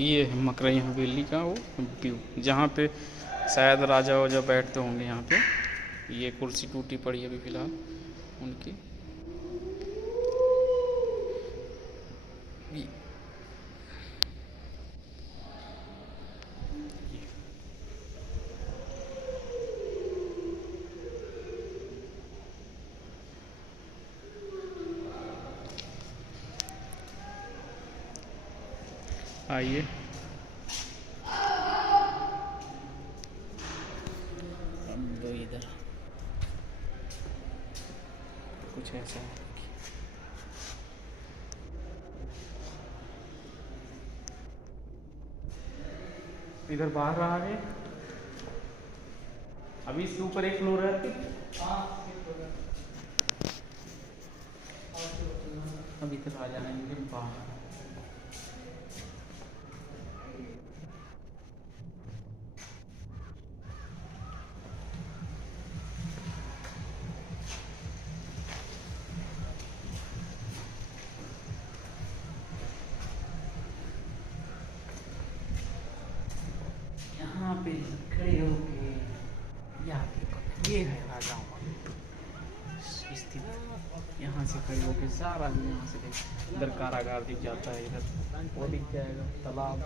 ये है मकरई हवेली का वो व्यू, जहाँ पे शायद राजा वाजा बैठते होंगे यहाँ पे। ये कुर्सी टूटी पड़ी है अभी फ़िलहाल उनकी। आइए अब इधर कुछ ऐसा है। इधर बाहर रहा है, अभी इसके ऊपर एक फ्लोर है। अभी तक आ जाना है बाहर। यहाँ पे खड़े होके यहाँ ये है राजाओं का स्थित। यहाँ से खड़े होके सारा यहाँ से देख, इधर कारागार दिख जाता है, इधर वो दिख जाएगा तालाब।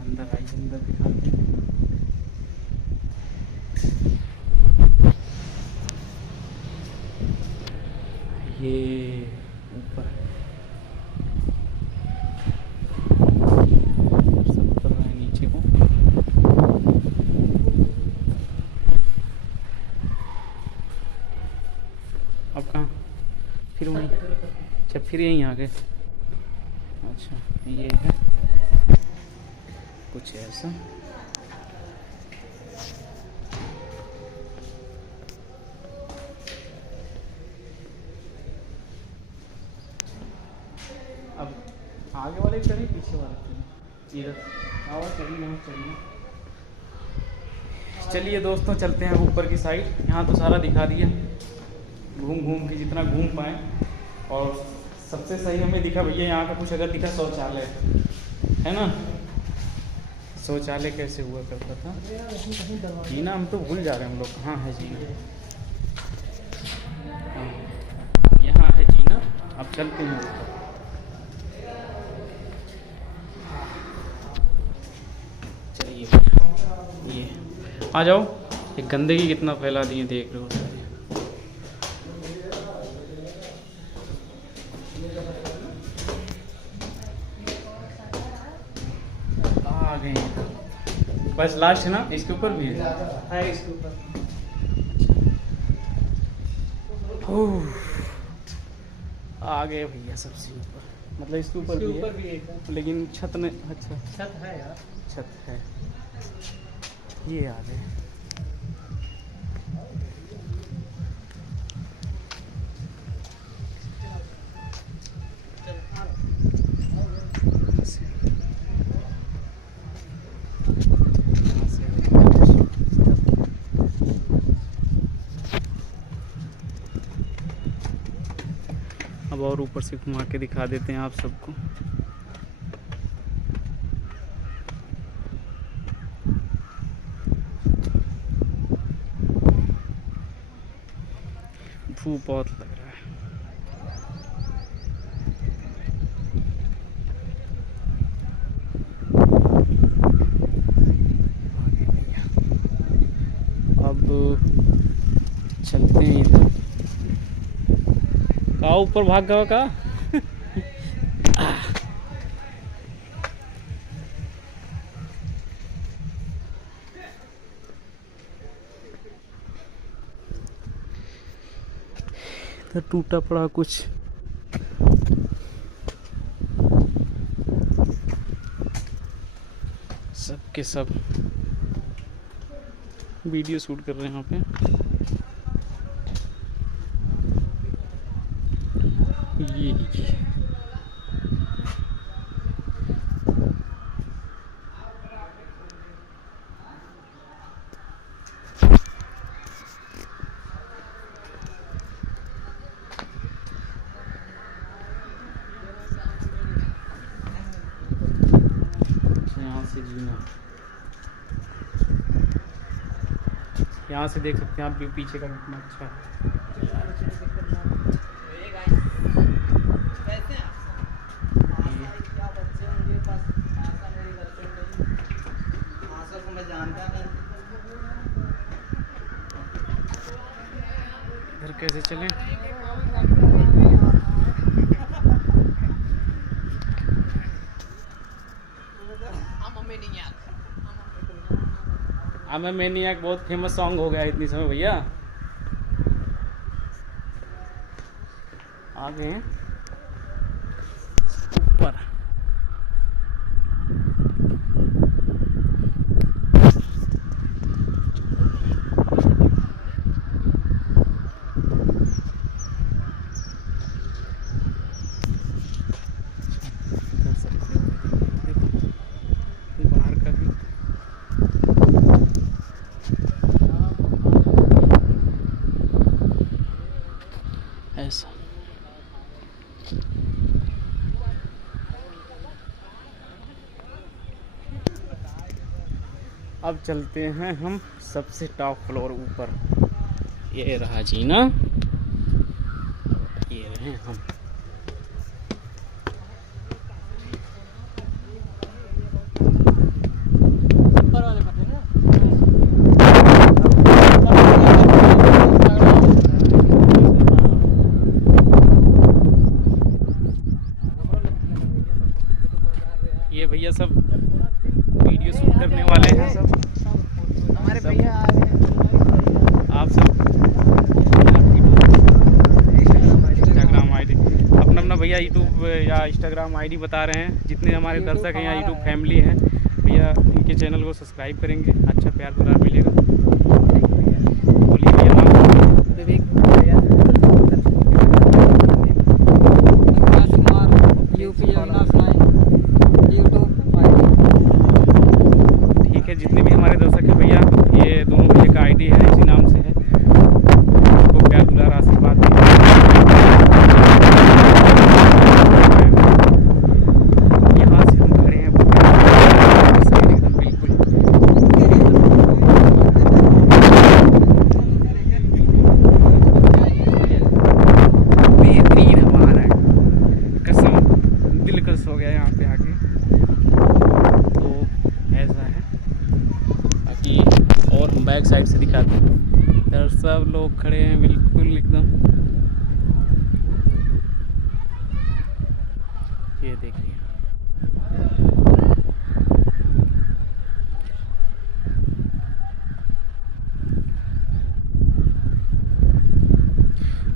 अंदर आइए, अंदर दिखाते हैं। ये ऊपर सब उतर रहा है नीचे को। अब कहाँ फिर वहीं? अच्छा फिर यहीं आ गए। अच्छा ये है कुछ ऐसा। अब आगे वाले चढ़िए, पीछे वाले चढ़िए, इधर और चढ़िए, यहाँ चढ़िए। चलिए दोस्तों चलते हैं ऊपर की साइड। यहाँ तो सारा दिखा दिया, घूम घूम के जितना घूम पाए। और सबसे सही हमें दिखा भैया यहाँ का कुछ अगर दिखा, शौचालय है ना। शौचालय कैसे हुआ करता था जीना, हम तो भूल जा रहे हैं हम लोग। कहाँ है जीना? हाँ यहाँ है जीना। अब चलते हैं ऊपर। चलिए ये आ जाओ। एक गंदगी कितना फैला दिए देख रहे हो। आ गए बस लास्ट है ना, इसके ऊपर भी है इसके ऊपर। आ गए भैया सबसे ऊपर, मतलब इसके ऊपर भी है लेकिन छत में। अच्छा छत है यार, छत है। ये आ गए। अब और ऊपर से घुमा के दिखा देते हैं आप सबको। धूप बहुत लग रहा है। अब चलते हैं इधर। का ऊपर भाग गया का? इधर टूटा पड़ा कुछ। सब के सब वीडियो शूट कर रहे हैं यहाँ पे। ये यहाँ से जीना। यहाँ से देख सकते हैं आप भी पीछे का कितना अच्छा है। इधर कैसे चलें? I'm a Maniac बहुत फेमस सॉन्ग हो गया इतनी समय भैया। आ गए हैं ऊपर। बाहर का भी ऐसा। अब चलते हैं हम सबसे टॉप फ्लोर ऊपर। ये रहा जीना, ये रहे हम। ये भैया सब वीडियो शूट करने वाले हैं, सब हमारे भैया आ रहे हैं। आप सब इंस्टाग्राम आईडी अपना अपना भैया यूट्यूब या इंस्टाग्राम आईडी बता रहे हैं। जितने हमारे दर्शक हैं या यूट्यूब फैमिली हैं भैया, इनके चैनल को सब्सक्राइब करेंगे, अच्छा प्यार दुलार मिलेगा। बोलिए भैया नाम? विवेक भैया, यूपी यूट्यूब आईडी। ठीक है, जितने भी हमारे दर्शक हैं भैया, ये दोनों भैया का आईडी है, इसी नाम से है। उनको प्यार दुलार आशीर्वाद दीजिए। यहाँ से हम खड़े हैं एकदम बिल्कुल। बेहतरीन हवा आ रहा है, कसम दिलकश हो गया यहाँ पे आके। तो ऐसा है, बाकी और हम बैक साइड से दिखाते हैं। इधर सब लोग खड़े हैं बिल्कुल एकदम। ये देखिए,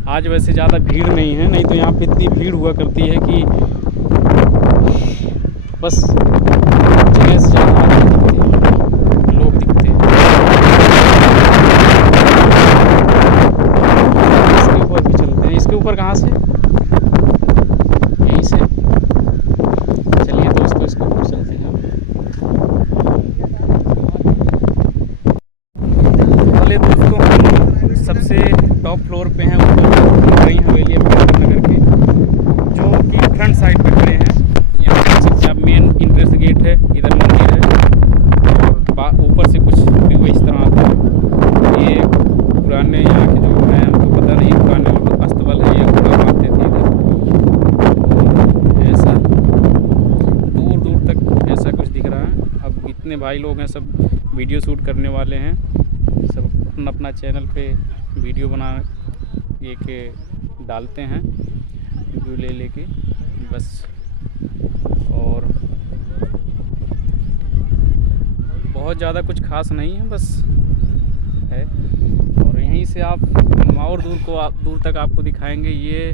आज वैसे ज़्यादा भीड़ नहीं है, नहीं तो यहाँ पे इतनी भीड़ हुआ करती है कि बस जगह से ज़्यादा आदमी दिखते हैं, लोग दिखते हैं। इसके ऊपर भी चलते हैं। इसके ऊपर कहाँ से? यहीं से। चलिए दोस्तों, इसके ऊपर चलते हैं। चलिए दोस्तों, हम सबसे टॉप फ्लोर पे हैं, ऊपर कहीं हवेली अम्बेडकर नगर के, जो कि फ्रंट साइड पे खड़े हैं। ये देख सकते हैं आप, मेन इंट्रेंस गेट है, इधर मंदिर है और ऊपर से कुछ व्यू इस तरह आता है। ये पुराने यहाँ के जो हैं, हमको पता नहीं, पुराने लोग अस्तबल है, ये पूरा मानते थे इधर। और ऐसा दूर दूर तक ऐसा कुछ दिख रहा है। अब इतने भाई लोग हैं, सब वीडियो शूट करने वाले हैं, सब अपना अपना चैनल पे वीडियो बना के डालते हैं, व्यू ले लेके बस। और बहुत ज़्यादा कुछ खास नहीं है, बस है। और यहीं से आप और दूर तक आपको दिखाएंगे। ये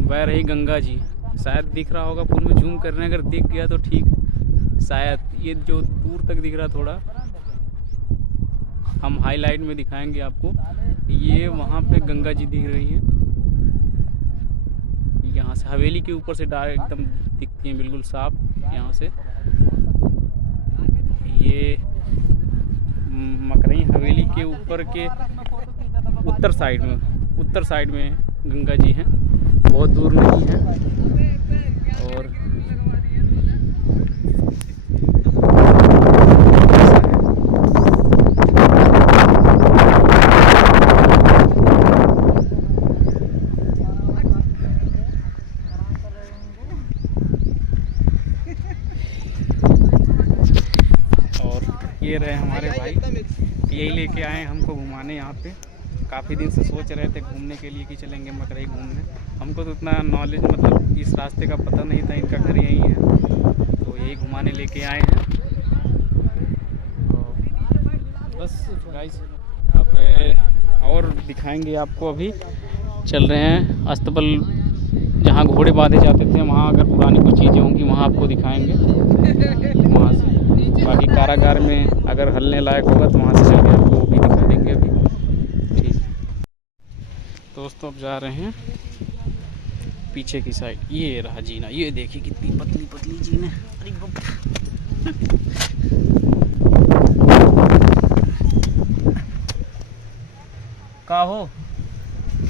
वह रही गंगा जी, शायद दिख रहा होगा, फोन में जूम करने अगर दिख गया तो ठीक, शायद ये जो दूर तक दिख रहा थोड़ा, हम हाईलाइट में दिखाएंगे आपको। ये वहाँ पे गंगा जी दिख रही हैं, यहाँ से हवेली के ऊपर से डायरेक्ट एकदम दिखती हैं बिल्कुल साफ। यहाँ से ये मकरई हवेली के ऊपर के उत्तर साइड में गंगा जी हैं, बहुत दूर नहीं है। और ये रहे हमारे भाई, यही लेके आए हमको घुमाने यहाँ पे। काफ़ी दिन से सोच रहे थे घूमने के लिए कि चलेंगे मकरई घूमने। हमको तो उतना नॉलेज मतलब इस रास्ते का पता नहीं था, इनका घर यहीं है तो यही घुमाने लेके आए हैं। तो बस गाइस अब और दिखाएंगे आपको। अभी चल रहे हैं अस्तबल, जहाँ घोड़े बांधे जाते थे वहाँ अगर पुरानी कुछ चीज़ें होंगी वहाँ आपको दिखाएंगे वहाँ से। बाकी कारागार में अगर हलने लायक होगा तो वहाँ से चल के आपको वो भी दिखा देंगे अभी। ठीक दोस्तों, अब जा रहे हैं पीछे की साइड। ये रहा जीना, ये देखिए कितनी पतली पतली जीना। अरे बाप, का हो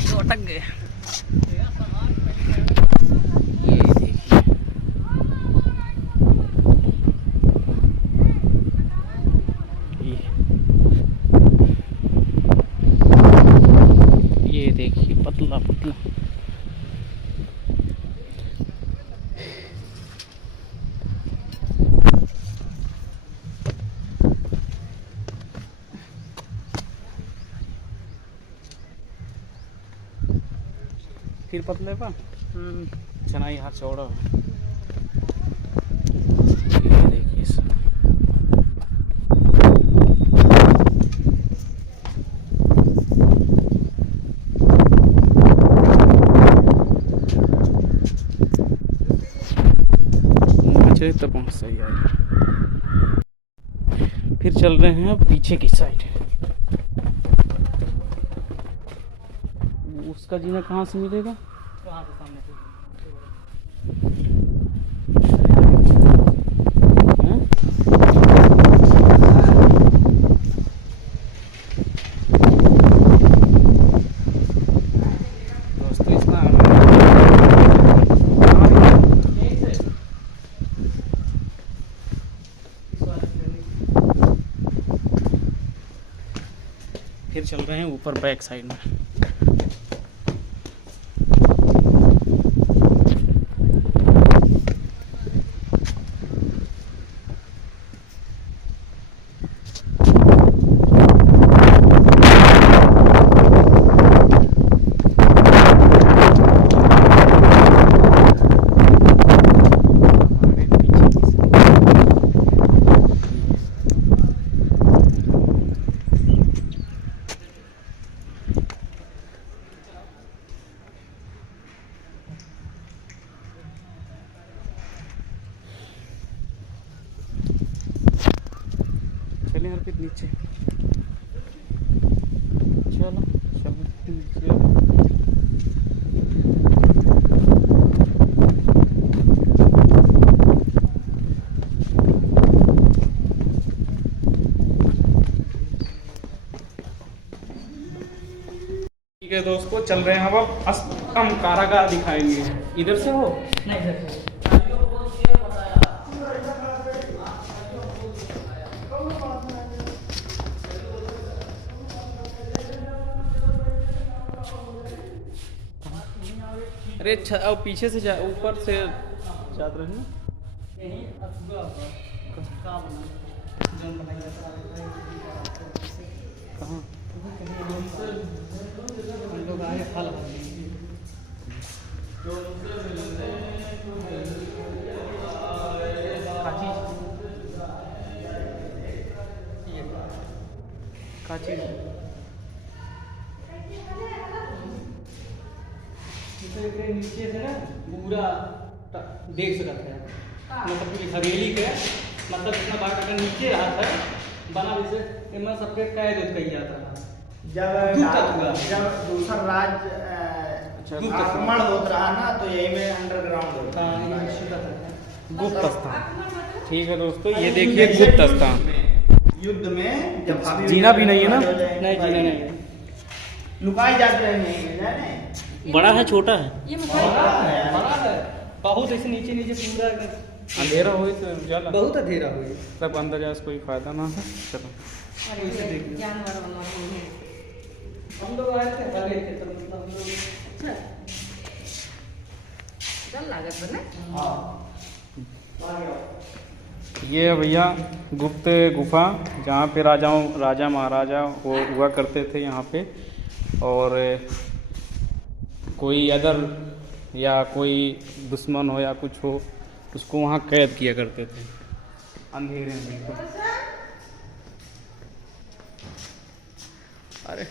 तो अटक गए। ये देखिए, ये देखिए पतला पतला। फिर पतले पा चनाई हाथ चौड़ा। ये देखिए सर, तक पहुँच सही आई। फिर चल रहे हैं पीछे की साइड। उसका जीना कहाँ से मिलेगा? वहाँ से सामने से। दोस्तों इतना फिर चल रहे हैं ऊपर बैक साइड में। चलें अर्पित नीचे, चलो चलो नीचे। ठीक है दोस्तों, चल रहे हैं अब हम कारागार दिखाएंगे। इधर से हो नहीं, इधर से। अरे अब पीछे से जा, ऊपर से जाते रहे ना। कहाँ हम लोग आए फल काची नीचे से ना पूरा देख सकते हैं, मतलब पूरी हवेली के मतलब इतना बात अगर नीचे हाथ है बना जैसे इतना सफेद कैद कही जाता है। जब दूसरा राज्य आक्रमण होता रहा ना तो यही में अंडरग्राउंड होता है गुप्त स्थान। ठीक है दोस्तों, ये देखिए गुप्त स्थान। युद्ध में जब जीना भी नहीं है ना? नहीं, जीना नहीं है, लुकाई जाते हैं। बड़ा है छोटा है? ये बड़ा है बहुत ऐसे नीचे नीचे पूरा अंधेरा हो तो उजाला बहुत अंधेरा हो सब अंदर जा, कोई फायदा ना है। चलो जानवर हम लोग आए थे पहले थे तो मतलब हम लोग अच्छा चल लागत बना। हाँ आ गया। ये है भैया गुप्त गुफा, जहाँ पे राजा महाराजा हुआ करते थे यहाँ पे, और कोई अदर या कोई दुश्मन हो या कुछ हो उसको वहाँ कैद किया करते थे अंधेरे में। तो अरे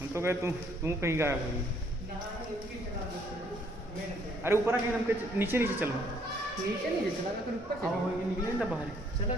हम तो गए, तुम कहीं गायब हो गई। अरे ऊपर आके हम नीचे चलो, नीचे चला ऊपर निकले ना बाहर। चला